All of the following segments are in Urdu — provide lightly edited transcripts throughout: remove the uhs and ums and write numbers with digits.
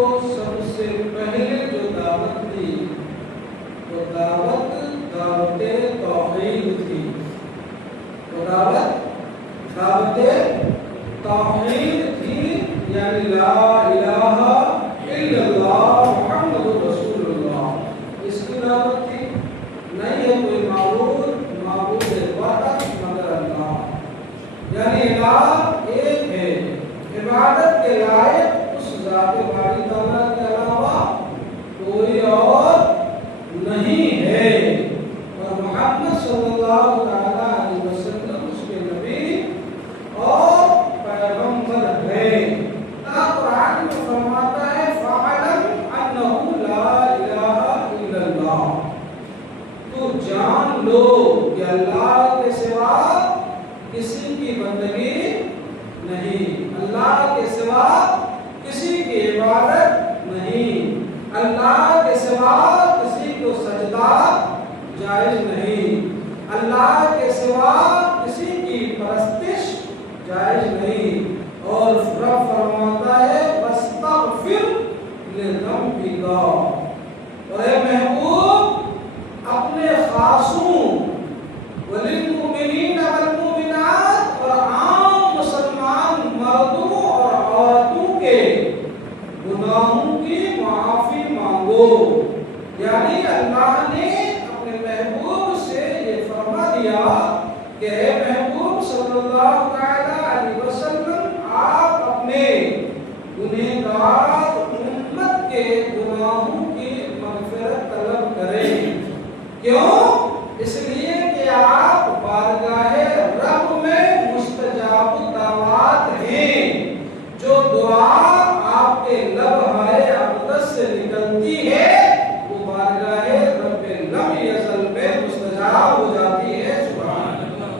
کو سب سے پہلے جو دعوت دی وہ دعوت توحید تھی. دعوت توحید تھی، یعنی لا الہ الا اللہ محمد رسول اللہ. اس کی دعوت تھی. نہیں ہے کوئی معبود عبادت مگر اللہ، یعنی الہ ایک ہے، عبادت کے لائق اس ذات باری تعالیٰ کے علاوہ کوئی اور نہیں ہے. اور محمد صلی اللہ علیہ وسلم اس کے نبی اور پیغمبر ہے. قرآن میں فرماتا ہے فَاعْلَمْ أَنَّهُ لَا إِلَهَ إِلَّا اللَّهُ. تو جان لو کہ اللہ کے سوا کسی کی بندگی نہیں، اللہ کے سوا کسی کی عبادت نہیں، اللہ کے سوا کسی کو سجدہ جائز نہیں، اللہ کے سوا کسی کی پرستش جائز نہیں. اور رب فرماتا ہے وَاسْتَغْفِرْ لِذَنبِكَ. اور اے محبوب اپنے خاصوں وَلِلْمُؤْمِنِينَ وَالْمُؤْمِنَاتِ اور عام مسلمان مردوں اور عورتوں کے گناہوں کی معافی مانگو. یعنی اللہ نے اپنے محبوب سے یہ فرما دیا کہ اے محبوب صلی اللہ علیہ وسلم آپ اپنے گنہگار امت کے گناہوں کی مغفرت طلب کریں. کیوں؟ اس لیے کہ آپ بارگاہ رب میں مستجاب الدعوات ہیں. جو دعا آپ کے لب ہائے اقدس سے نکلتی ہے وہ بارگاہ رب لم یزل میں مستجاب ہو جاتی ہے. سبحان اللہ.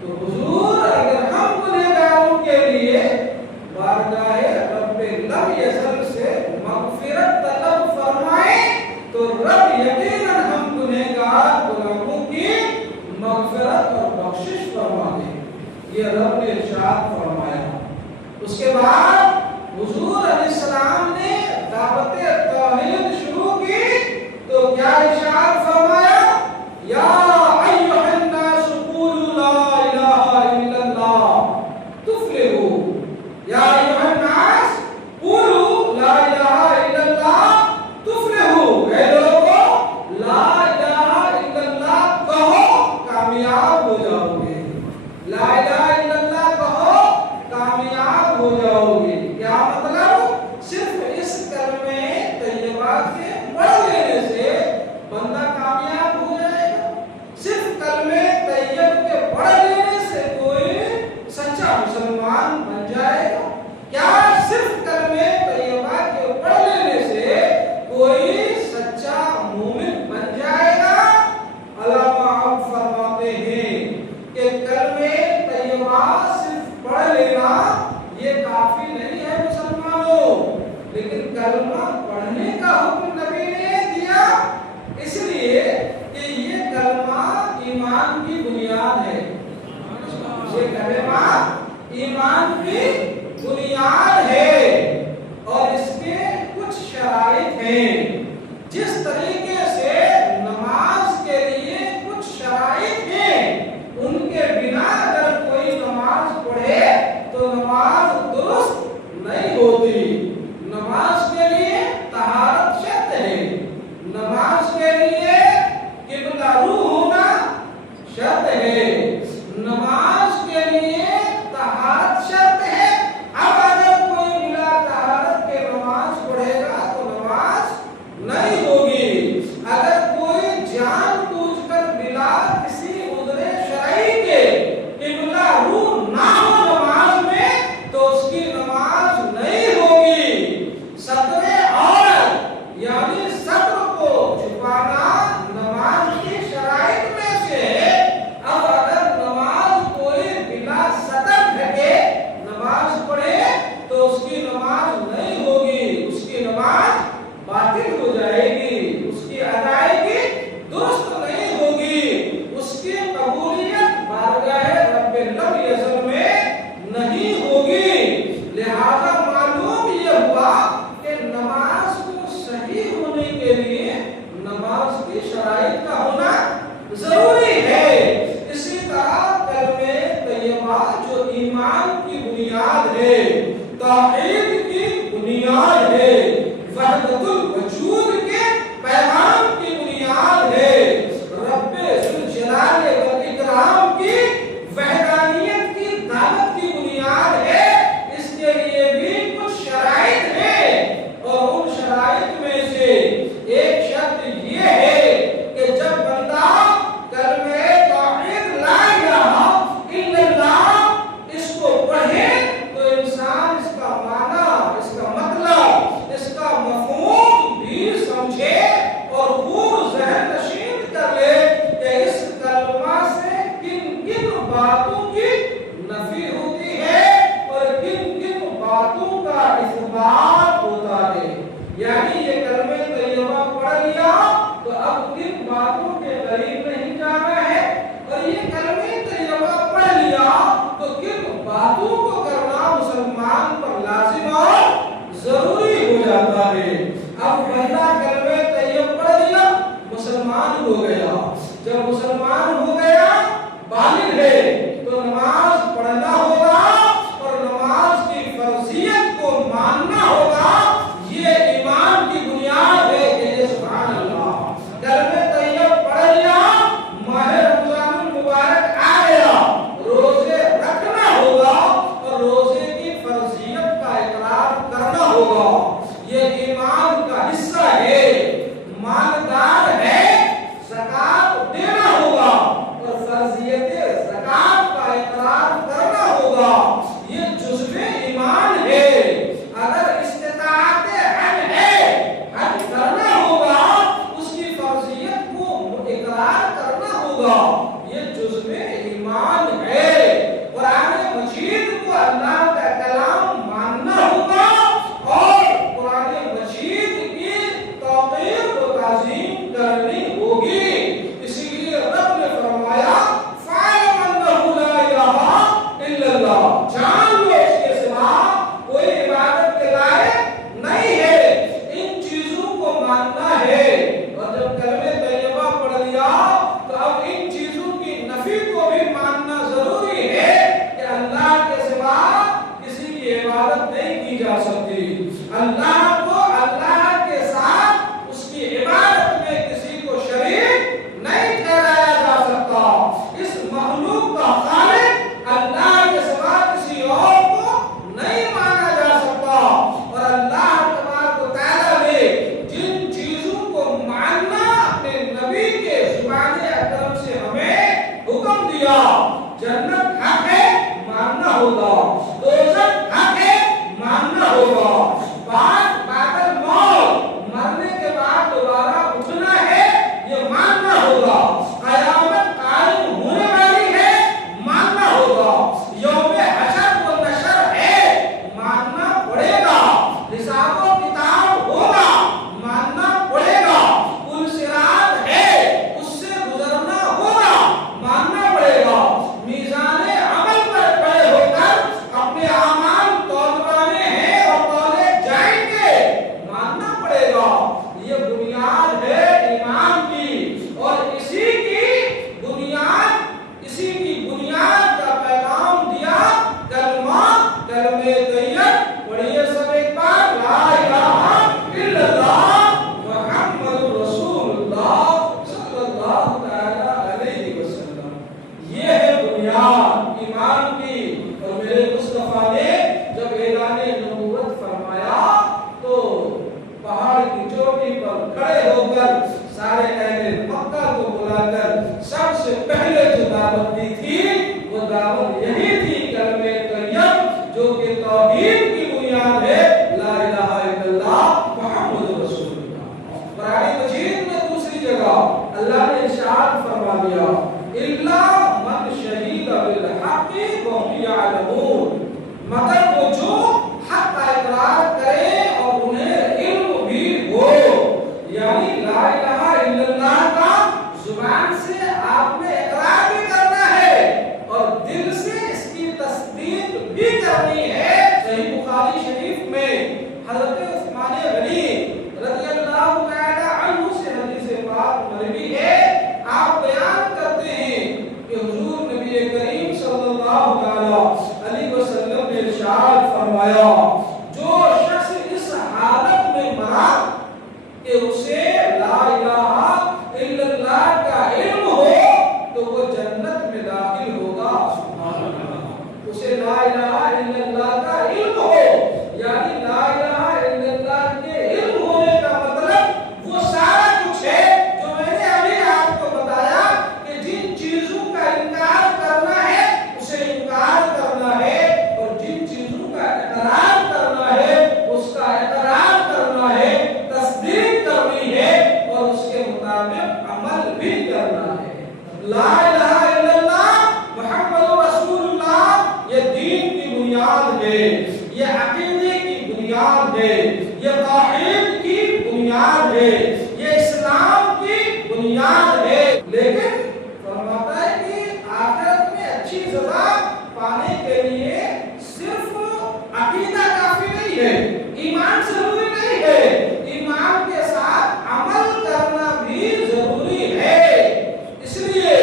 تو حضور اگر ہم گنہگاروں کے لیے بارگاہ رب لم یزل سے مغفرت طلب فرمائیں تو رب یقیناً ہم گنہگار گناہوں کی مغفرت اور بخشش فرما دے. یہ رب نے ارشاد فرمایا. اس کے بعد حضور علیہ السلام نے دعوت توحید شروع کی تو کیا ارشاد فرمایا؟ یا ایھا الناس قولوا لا الہ الا اللہ تفلحوا. یا ایھا الناس قولوا لا الہ الا اللہ تفلحوا. اے لوگوں لا الہ الا اللہ کہو کامیاب ہو جاؤ گے. لا الہ الا اللہ کہو کامیاب ہو جاؤ گے. کیا مطلب؟ صرف اس کلمے طیبہ کے پڑھ لینے سے بندہ کامیاب ہو جائے گا؟ صرف کلمے طیب کے پڑھ لینے سے کوئی سچا مسلمان بن جائے گا؟ کیا صرف کلمے طیبہ کے پڑھ لینے سے کوئی سچا مومن بن جائے گا؟ علامہ اب فرماتے ہیں کہ کلمے طیبہ صرف پڑھ لینا یہ کافی نہیں ہے مسلمانوں، لیکن کلمہ پڑھنے کا حکم نبی نے دیا اس لیے کہ یہ کلمہ ایمان کی بنیاد ہے. یہ کلمہ ایمان کی بنیاد ہے اور اس کے کچھ شرائط ہیں. جس طریقے سے نماز کے لیے کچھ شرائط ہیں، ان کے بنا اگر کوئی نماز پڑھے تو نماز درست نہیں ہوتی. نماز کے لیے طہارت شرط ہے، نماز کے لیے قبلہ رو ہونا شرط ہے، نماز کے لیے طہارت شرط ہے. اب اگر کوئی توحید کی بنیاد ہے، وحدت الوجود کے پیغام کی بنیاد ہے، رب ذوالجلال والاکرام کی وحدانیت کی دعوت کی بنیاد ہے۔ اس کے لیے بھی کچھ شرائط ہیں، اور ان شرائط میں سے ایک شرط یہ ہے کہ جب بندہ کلمہ توحید لا الہ الا اللہ اس کو پڑھے تو انسان اس کا معنی، اس کا مطلب، اس کا مفہوم بھی سمجھے اور خوب ذہن نشین کر لے کہ اس کلمہ سے کن کن باتوں کی نفی ہوتی ہے اور کن کن باتوں کا اثبات ہوتا ہے۔ یعنی یہ کلمہ طیبہ پڑھ لیا تو اب کن باتوں کے قریب نہیں جانا ہے، اور یہ کلمہ طیبہ پڑھ لیا تو کن باتوں کو کرنا مسلمان پر لازم اور ضروری ہو جاتا ہے۔ اب بندہ کلمہ طیب پڑھ لیا، مسلمان ہو گیا، جب مسلمان ہو گیا، بالغ ہے، تو نماز پڑھنا ہوگا اور نماز کی فرضیت کو ماننا ہوگا۔ یہ ایمان کی بنیاد ہے کہ یہ سبحان اللہ کلمہ طیب پڑھ لیا، ماہ رمضان المبارک آ گیا، روزے رکھنا ہوگا اور روزے کی فرضیت کا اقرار کرنا ہوگا۔ یہ ایمان کا حصہ ہے، مالدار ہے، زکات دینا ہوگا اور فرضیت زکات کا اقرار کرنا ہوگا۔ یہ جزو ایمان ہے۔ اگر استطاعت حج ہے، حج کرنا ہوگا، اس کی فرضیت کو اقرار کرنا ہوگا، یہ جزو ایمان ہے۔ قرآن مجید کو اللہ کا کلام ماننا ہوگا اور قرآن مجید کی توقیر و تعظیم کرنی ہوگی۔ اسی لیے رب نے فرمایا فَاعْلَمْ أَنَّهُ لَا إِلَٰهَ إِلَّا اللَّهُ، جان لو اس کے سوا کوئی عبادت کے لائق نہیں ہے۔ ان چیزوں کو ماننا ہے، اور جب کلمہ طیبہ پڑھ لیا تو اب ان چیزوں کی نفی کو بھی ماننا ضروری ہے کہ اللہ کے سوا کسی کی عبادت نہیں کی جا سکتی۔ اللہ کو اللہ کے ساتھ اس کی عبادت میں کسی کو شریک نہیں ٹھہرایا جا سکتا۔ اس مخلوق کا خالق اللہ کے سوا کسی اور کو نہیں مانا جا سکتا، اور اللہ تبارک و تعالیٰ نے جن چیزوں کو ماننا اپنے نبی کے زبان اکرم سے ہمیں حکم دیا، جنت حق ہے ماننا ہوگا، دوزخ حق ہے ماننا ہوگا، بعد الموت مرنے کے بعد دوبارہ اٹھنا ہے یہ ماننا ہوگا، قیامت قائم ہونے والی ہے ماننا ہوگا، یوم حشر و نشر ہے ماننا پڑے گا، حساب و کتاب ہوگا ماننا پڑے گا، پل صراط ہے اس سے گزرنا ہوگا ماننا پڑے گا، میزان عمل پر کھڑے ہو کر اپنے اعمال تولوانے ہیں اور تولے جائیں گے ماننا پڑے گا۔ یہ بنیاد ہے ایمان کی، اور اسی کی بنیاد کا پیغام دیا کلمہ طیب پڑھیے سب ایک بار، لا الہ الا اللہ محمد رسول اللہ صلی اللہ تعالی علیہ وسلم۔ یہ ہے بنیاد ایمان کی، اور میرے مصطفیٰ نے جب اعلان نبوت فرمایا تو پہاڑ کی چوٹی پر کھڑے ہو کر سارے اہل مکہ کو بلا کر سب سے پہلے جو دعوت دی تھی وہ دعوت یہی تھی کلمہ طیب، جو کہ توحید کی بنیاد ہے، لا الہ الا اللہ محمد رسول اللہ۔ قرآن مجید میں دوسری جگہ اللہ نے ارشاد فرما دیا الا من شہید بالحق وهم یعلمون، مگر وہ جو حق کا اقرار کرے اور انہیں علم بھی ہو۔ یعنی لا الہ الا اللہ کا زبان سے آپ نے اقرار بھی کرنا ہے اور دل سے اس کی تصدیق بھی کرنی ہے۔ صحیح بخاری شریف میں حضرت عثمان غنی رضی اللہ تعالی عنہ سے حدیث پاک مروی ہے، آپ بیان کرتے ہیں کہ حضور نبی کریم صلی اللہ علیہ وسلم نے ارشاد فرمایا جو شخص اس حالت میں مرا کہ اسے لا الہ الا اللہ کا علم ہو تو وہ جنت میں داخل ہوگا. سبحان اللہ. اسے لا الہ الا اللہ کا علم ہو، یعنی لا الہ الا اللہ کے علم ہونے کا مطلب وہ سارا کچھ ہے جو میں نے ابھی آپ کو بتایا کہ جن چیزوں کا انکار کرنا ہے اسے انکار کرنا ہے، اور جن چیزوں کا اقرار کرنا ہے اس کا اقرار کرنا ہے، تصدیق کرنی ہے اور اس کے مطابق عمل بھی کرنا ہے. لا الہ الا اللہ محمد رسول اللہ یہ دین کی بنیاد ہے، یہ عقیدے کی بنیاد ہے، یہ توحید کی بنیاد ہے، یہ اسلام کی بنیاد ہے. لیکن فرماتا ہے کہ آخرت میں اچھی جزا پانے کے لیے صرف عقیدہ کافی نہیں ہے، ایمان ضروری نہیں ہے، ایمان کے ساتھ عمل کرنا بھی ضروری ہے. اس لیے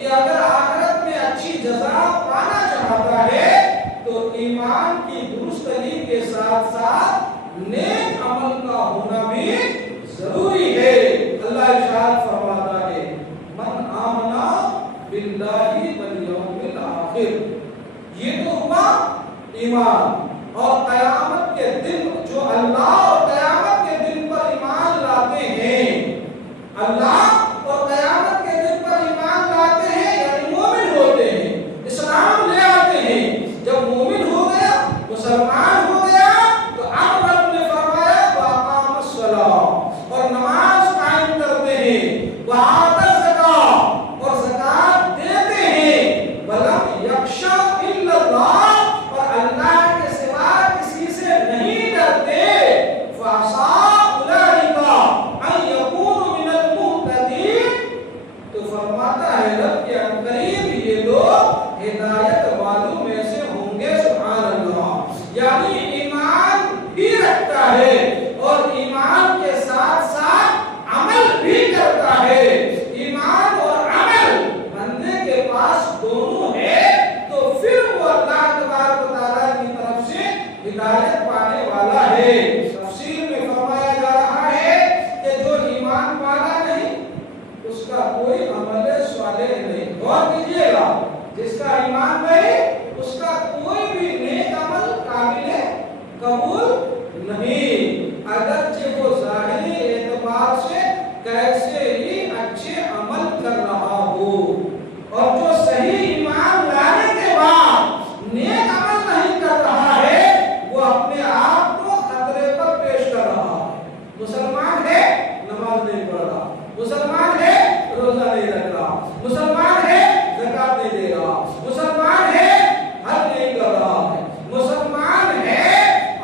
کہ اگر آخرت میں اچھی جزا پانا چاہتا ہے تو ایمان کی درستگی کے ساتھ ساتھ نیک عمل کا ہونا بھی ضروری ہے. اللہ ارشاد فرماتا ہے من آمنا باللہ والیوم الآخر. یہ تو ہوا ایمان، اور قیامت کے دن جو اللہ اور قیامت کے دن پر ایمان لاتے ہیں، اللہ اور قیامت کے دن پر ایمان لاتے ہیں یعنی مومن ہوتے ہیں، اسلام لے آتے ہیں. جب مومن ہو گیا، مسلمان ہو گیا تو اب رب نے فرمایا وَأَقَامَ الصَّلَاةَ اور نماز قائم کرتے ہیں، وَآتَى الزَّكَاةَ اور زکات دیتے ہیں، وَلَمْ يَخْشَ إِلَّا اللَّهَ اور اللہ کے سوا کسی سے نہیں ڈرتے، فَعَسَىٰ أُولَٰئِكَ أَن يَكُونُوا مِنَ الْمُهْتَدِينَ. تو فرماتا ہے رب کے قریب یہ لوگ ہدایت والوں میں سے ہوں گے. سبحان اللہ. یعنی ایمان بھی رکھتا ہے اور ایمان کے ساتھ ساتھ عمل بھی کرتا ہے. ایمان اور عمل بندے کے پاس دونوں ہے تو پھر وہ اللہ تبارک و تعالیٰ کی طرف سے ہدایت پانے والا ہے. تفسیر میں فرمایا جا رہا ہے کہ جو ایمان والا نہیں اس کا کوئی عمل صالح نہیں. غور کیجیے گا، جس کا ایمان نہیں اس کا کوئی بھی نیک عمل قابل قبول نہیں، اگرچہ وہ ظاہری اعتبار سے کیسے ہی اچھے عمل کر رہا ہو. اور جو صحیح ایمان لانے کے بعد نیک عمل نہیں کر رہا ہے وہ اپنے آپ کو خطرے پر پیش کر رہا ہے. مسلمان ہے نماز نہیں پڑھ رہا، مسلمان ہے روزہ نہیں رکھ رہا، مسلمان ہے زکات نہیں دے رہا، مسلمان ہے حج نہیں کر رہا ہے، مسلمان ہے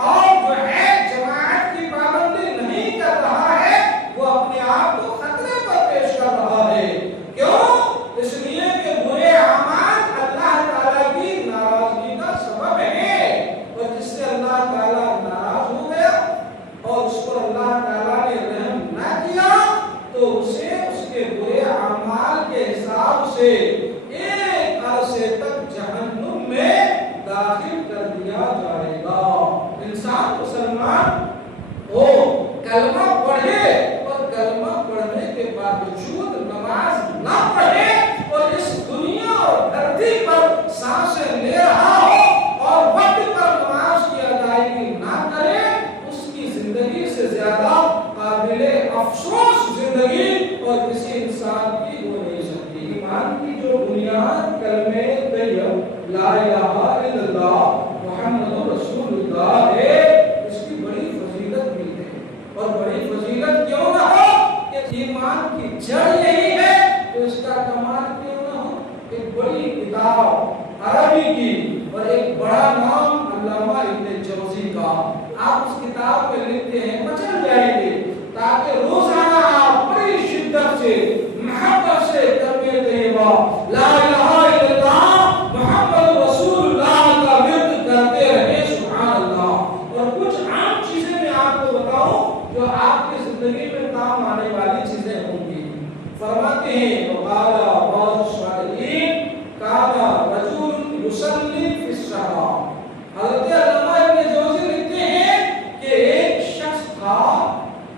اور جو ہے جماعت کی پابندی نہیں کر رہا ہے، وہ اپنے آپ کو خطرے پر پیش کر رہا ہے. کیوں؟ اس لیے کہ برے اعمال اللہ تعالیٰ کی ناراضگی کا سبب ہے، اور جس سے اللہ تعالیٰ ناراض ہو گیا اور اس پر اللہ تعالیٰ نے رحم نہ کیا تو اسے اس کے برے اعمال کے حساب سے ایک عرصے تک جہنم میں داخل کر دیا جائے گا. انسان مسلمان ہو، کلمہ پڑھے اور کلمہ پڑھنے کے باوجود نماز نہ پڑھے اور اس دنیا اور دھرتی پر سانسیں لے رہا ہو اور وقت پر نماز کی ادائیگی نہ کرے، اس کی زندگی سے زیادہ قابل افسوس زندگی اور کسی انسان کی ہو نہیں سکتی. ایمان کی جو بنیاد کلمہ طیب لا الہ الا اللہ محمد رسول اللہ ہے، اس کی بڑی فضیلت بھی ہے. اور بڑی فضیلت کیوں نہ ہو کہ ایمان کی جڑ یہی ہے، تو اس کا کمال کیوں نہ ہو. ایک بڑی کتاب عربی کی اور ایک بڑا نام علامہ ابن جوزی کا، آپ اس کتاب میں لکھتے ہیں مچل جائیں گے تاکہ روزانہ آپ بڑی شدت سے محبت سے کلمہ طیبہ لا الہ الا اللہ محمد رسول اللہ کا ورد کرتے رہیں. سبحان اللہ. اور کچھ عام چیزیں میں آپ کو بتاؤں جو آپ کی زندگی میں کام آنے والی چیزیں ہوں گی. فرماتے ہیں وقال بعض الصالحین کان رجل یصلی فی الصلاۃ. حضرت علامہ ابن جوزی لکھتے ہیں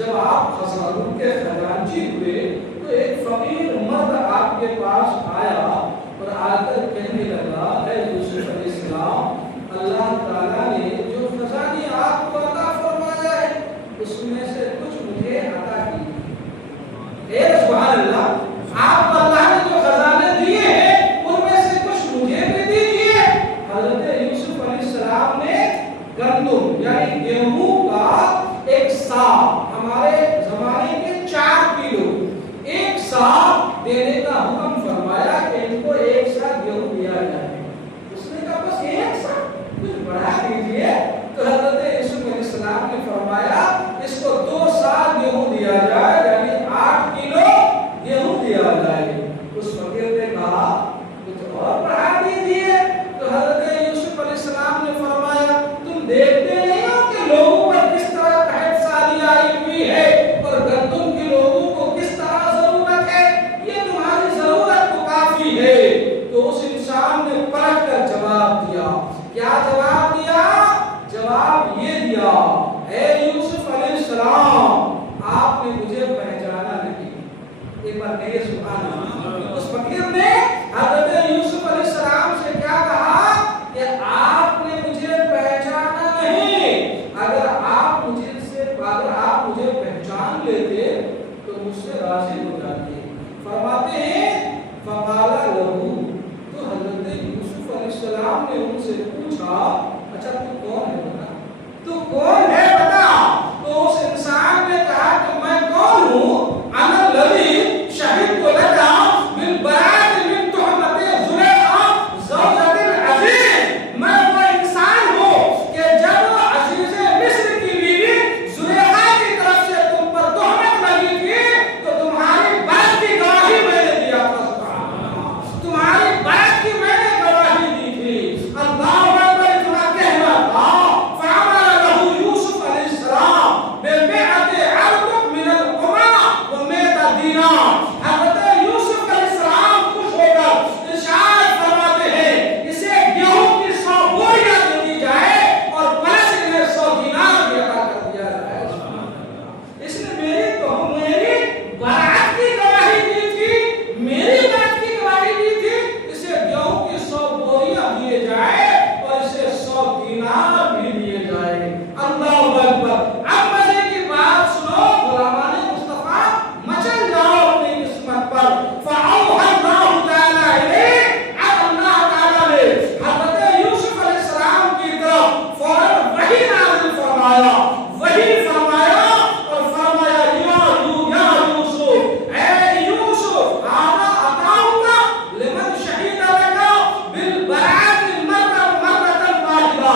جب آپ خزانوں کے خزانچی ہوئے تو ایک فقیر مرد آپ کے پاس آیا اور آ کر کہنے لگا اے یوسف علیہ السلام اللہ تعالیٰ نے جو خزانے آپ کو عطا فرمایا ہے اس میں سے کچھ مجھے عطا کیجیے۔ اے سبحان اللہ، آپ کو اللہ نے جو خزانے دیے ہیں ان میں سے کچھ مجھے بھی دیجیے۔ حضرت یوسف علیہ السلام نے گندم یعنی گیہوں کا ایک سا، ہمارے زمانے کے 4 کلو ایک سا دینے کا حکم فرمایا کہ ان کو ایک سا گیہوں دیا جائے۔ اس نے کہا بس ایک سا، کچھ بڑھا دیجیے۔ تو حضرت یوسف علیہ السلام نے فرمایا اس کو 2 سا گیہوں دیا جائے، یعنی 8 کلو گیہوں دیا جائے۔ اس فقیر نے کہا کچھ اور بڑھا دیجیے۔ تو حضرت یوسف علیہ السلام نے فرمایا تم دیکھتے نہیں ہو کہ لوگوں پر کس طرح قحط سالی آئی ہوئی ہے اور گندم کے لوگوں کو کس طرح ضرورت ہے، یہ تمہاری ضرورت کو کافی ہے۔ تو اس انسان نے پلٹ کر جواب دیا۔ کیا جواب دیا؟ جواب یہ دیا اے یوسف علیہ السلام آپ نے مجھے پہچانا نہیں۔ ایک بار کہیے سبحان اللہ۔ اس فقیر نے حضرت یوسف علیہ السلام سے کیا کہا کہ آپ نے مجھے پہچانا نہیں، اگر آپ مجھے پہچان لیتے تو مجھ سے راضی ہو جاتے۔ فرماتے ہیں فقال لہو، تو حضرت یوسف علیہ السلام نے ان سے پوچھا اچھا تو کون ہے بتا، تو کون ہے بتا۔ تو اس انسان نے کہا کہ میں کون ہوں، انا الذی شہدت لک بالبراءۃ من تہمت زلیخا زوجۃ العزیز، میں وہ انسان ہوں کہ جب عزیز مصر کی بیوی زلیخا کی طرف سے تم پر تہمت لگی تھی تو تمہاری بات کی گواہی میں نے دیا تھا۔ سبحان اللہ، تمہاری بات کی میں نے گواہی دی تھی۔ اللہ اکبر، اتنا کہنا تھا فعمل له یوسف علیہ السلام بمئۃ عبد من القمہ ومئۃ دینار۔ حضرت یوسف علیہ السلام خوش ہو کر ارشاد فرماتے ہیں اسے گیہوں کی 100 بوریاں دے دی جائے اور پلس انہیں 100 دینار بھی عطا کر دیا جائے۔ اس نے میری برات کی گواہی دی تھی، میری بات کی گواہی دی تھی، اسے گیہوں کی 100 بوریاں دیے جائے اور اسے 100 دینار بھی دیے جائے۔ اللہ اکبر۔ اب مزے کی بات سنو غلامان مصطفیٰ، مچل جاؤ اپنی قسمت پر۔ فَأَوْحَى اللَّهُ تَعَالَى إِلَيْهِ، اب اللہ تعالیٰ نے حضرت یوسف علیہ السلام کی طرف فوراً وحی نازل فرمایا، وحی فرمایا اور فرمایا یا یوسف، اے یوسف هذا عطاؤک لمن شہد لک بالبراءۃ مرۃ واحدہ۔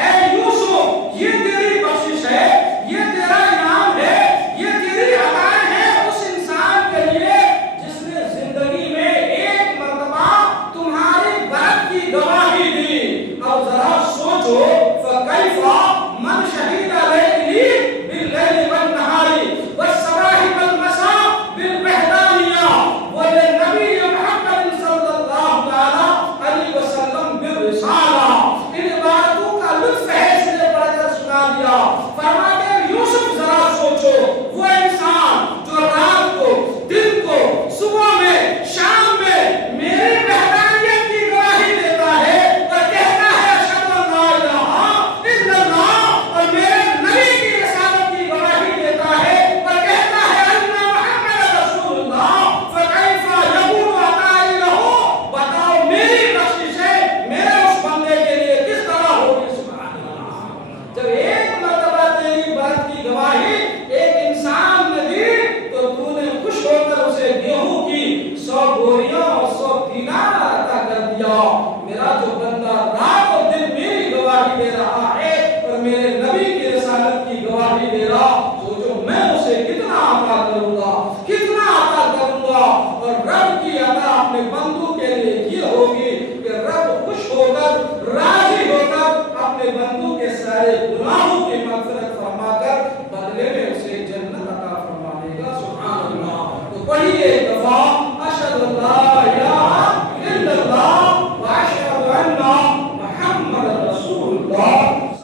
اے یوسف یہ تیری بخشش ہے، یہ تیرا انعام ہے، یہ تیری عطائیں ہیں اس انسان کے لیے جس نے زندگی میں ایک مرتبہ تمہاری بات کی گواہی دی۔ اب ذرا سوچو فکیف من شہد لیلی باللیل والنہار والصباح والمساء بالوحدانیہ ولنبی محمد صلی اللہ تعالی علیہ وسلم بالرسالہ۔ ان عبارتوں کا لطف ہے اس نے پڑھ کر سنا دیا۔ فرماتے ہیں یوسف ذرا سوچو وہ انسان جو رات کو دن کو صبح میں شام میں میری وحدانیت کی گواہی دیتا ہے اور کہتا ہے اشہد ان لا الہ الا اللہ، اور میرے نبی کی رسالت کی گواہی دیتا ہے اور کہتا ہے ان محمد رسول اللہ، فکیف یکون عطائی لہ، بتاؤ میری بخشش ہے میرے اس بندے کے لیے کس طرح ہوگی۔ سبحان اللہ، جب ایک مرتبہ تیری بات کی گواہی ایک انسان نے دی تو تو نے خوش ہو کر اسے گیہوں کی 100 بوریاں اور 100 دینار عطا کر دیا۔ میرا جو بندہ رات اور دن میری گواہی دے رہا ہے اور میرے نبی کی رسالت کی گواہی دے رہا، سوچو میں اسے کتنا عطا کروں گا، کتنا عطا کروں گا۔ اور رب کی عطا اپنے بندوں کے لیے یہ ہوگی کہ رب خوش ہو کر راضی ہو کر اپنے بندوں کے سارے گناہوں کی مغفرت فرما کر بدلے میں اسے جنت عطا فرما دے گا۔ سبحان اللہ۔ تو پڑھیے ایک دفعہ اشہد اللہ